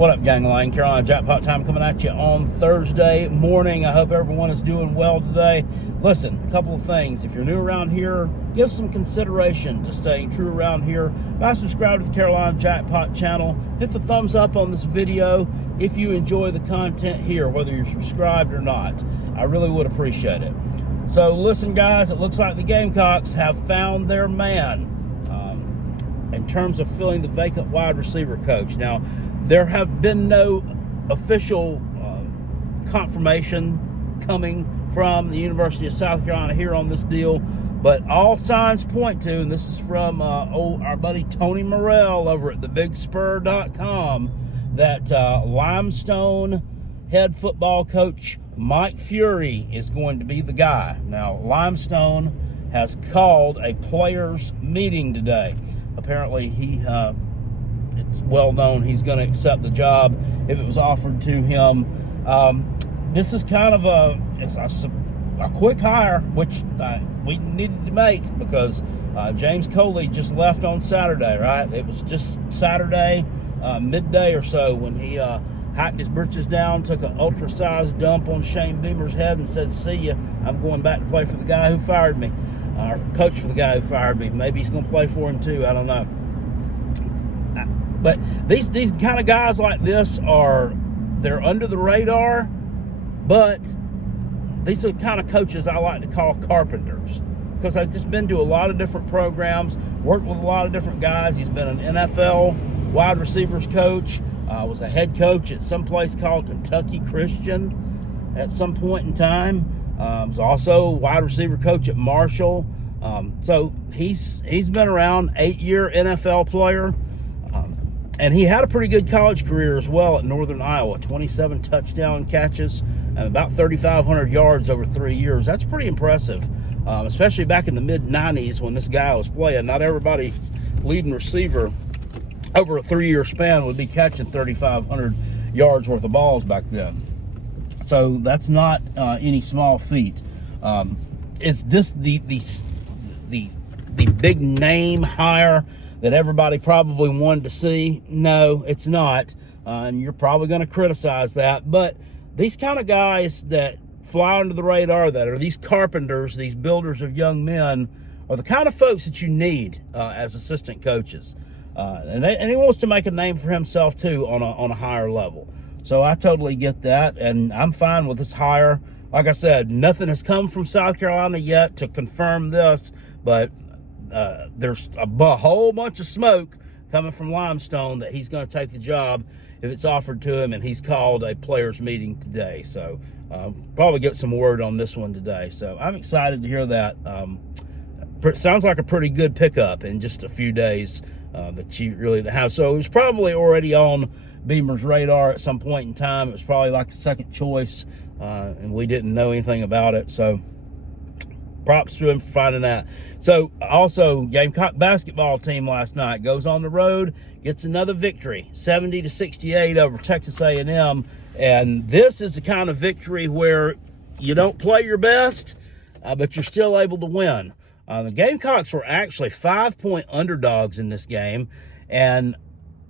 What up, Gangland? Carolina Jackpot time coming at you on Thursday morning. I hope everyone is doing well today. Listen, a couple of things. If you're new around here, give some consideration to staying true around here by subscribing to the Carolina Jackpot channel. Hit the thumbs up on this video if you enjoy the content here, whether you're subscribed or not. I really would appreciate it. So listen, guys, it looks like the Gamecocks have found their man in terms of filling the vacant wide receiver coach. Now, there have been no official confirmation coming from the University of South Carolina here on this deal, but all signs point to, and this is from our buddy Tony Morrell over at thebigspur.com, that Limestone head football coach Mike Fury is going to be the guy. Now, Limestone has called a players' meeting today. Apparently, it's well known he's going to accept the job if it was offered to him. This is kind of a quick hire, which we needed to make because James Coley just left on Saturday, right? It was just Saturday, midday or so, when he hacked his britches down, took an ultra-sized dump on Shane Beamer's head and said, "See ya, I'm going back to play for the guy who fired me, or coach for the guy who fired me." Maybe he's going to play for him too, I don't know. But these kind of guys like this they're under the radar, but these are the kind of coaches I like to call carpenters, because I've just been to a lot of different programs, worked with a lot of different guys. He's been an NFL wide receivers coach, was a head coach at some place called Kentucky Christian at some point in time. Was also a wide receiver coach at Marshall. So he's been around, 8-year NFL player. And he had a pretty good college career as well at Northern Iowa, 27 touchdown catches and about 3,500 yards over 3 years. That's pretty impressive, especially back in the mid-90s when this guy was playing. Not everybody's leading receiver over a 3-year span would be catching 3,500 yards worth of balls back then. So that's not any small feat. Is this the big name hire that everybody probably wanted to see? No, it's not. And you're probably going to criticize that. But these kind of guys that fly under the radar, that are these carpenters, these builders of young men, are the kind of folks that you need as assistant coaches. And he wants to make a name for himself, too, on a higher level. So I totally get that, and I'm fine with this hire. Like I said, nothing has come from South Carolina yet to confirm this, but there's a whole bunch of smoke coming from Limestone that he's going to take the job if it's offered to him, and he's called a players meeting today. So probably get some word on this one today. So I'm excited to hear that. Sounds like a pretty good pickup in just a few days that you really have. So it was probably already on Beamer's radar at some point in time. It was probably like a second choice, and we didn't know anything about it. So props to him for finding that. So also, Gamecock basketball team last night goes on the road, gets another victory, 70-68 over Texas A&M. And this is the kind of victory where you don't play your best, but you're still able to win. The Gamecocks were actually 5-point underdogs in this game. And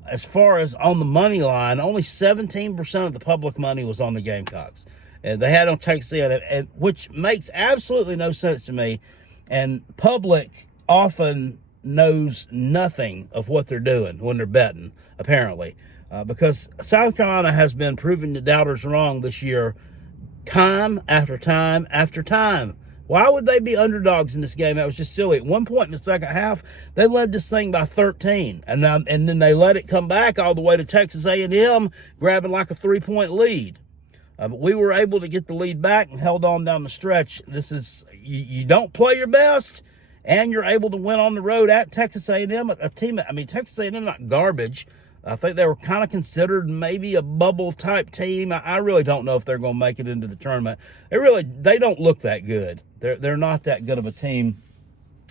as far as on the money line, only 17% of the public money was on the Gamecocks. They had on Texas A&M, which makes absolutely no sense to me. And public often knows nothing of what they're doing when they're betting, apparently. Because South Carolina has been proving the doubters wrong this year, time after time after time. Why would they be underdogs in this game? That was just silly. At one point in the second half, they led this thing by 13. And then they let it come back all the way to Texas A&M, grabbing like a 3-point lead. But we were able to get the lead back and held on down the stretch. This is, you don't play your best, and you're able to win on the road at Texas A&M, a team. I mean, Texas A&M not garbage. I think they were kind of considered maybe a bubble type team. I really don't know if they're going to make it into the tournament. They don't look that good. They're not that good of a team.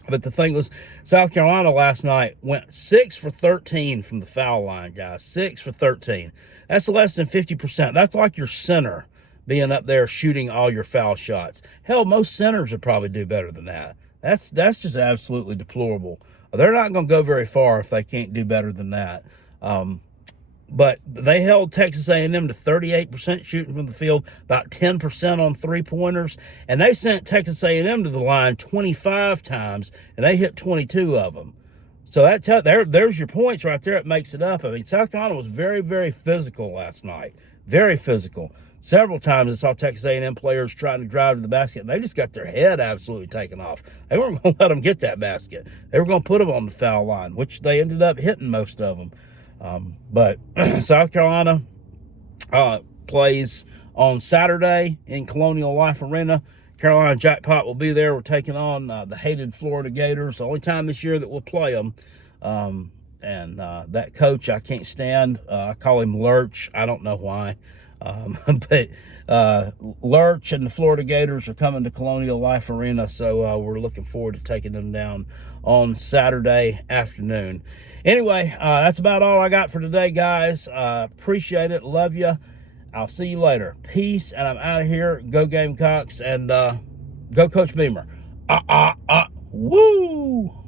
But the thing was, South Carolina last night went 6 for 13 from the foul line, guys. 6 for 13. That's less than 50%. That's like your center being up there shooting all your foul shots. Hell, most centers would probably do better than that. That's just absolutely deplorable. They're not going to go very far if they can't do better than that. But they held Texas A&M to 38% shooting from the field, about 10% on three-pointers, and they sent Texas A&M to the line 25 times, and they hit 22 of them. So there's your points right there. It makes it up. I mean, South Carolina was very, very physical last night. Very physical. Several times I saw Texas A&M players trying to drive to the basket, and they just got their head absolutely taken off. They weren't going to let them get that basket. They were going to put them on the foul line, which they ended up hitting most of them. But South Carolina plays on Saturday in Colonial Life Arena. Carolina Jackpot will be there. We're taking on the hated Florida Gators. The only time this year that we'll play them. And that coach I can't stand. I call him Lurch. I don't know why. But Lurch and the Florida Gators are coming to Colonial Life Arena. So we're looking forward to taking them down on Saturday afternoon. Anyway, that's about all I got for today, guys. Appreciate it. Love you. I'll see you later. Peace, and I'm out of here. Go Gamecocks, and go Coach Beamer. Woo!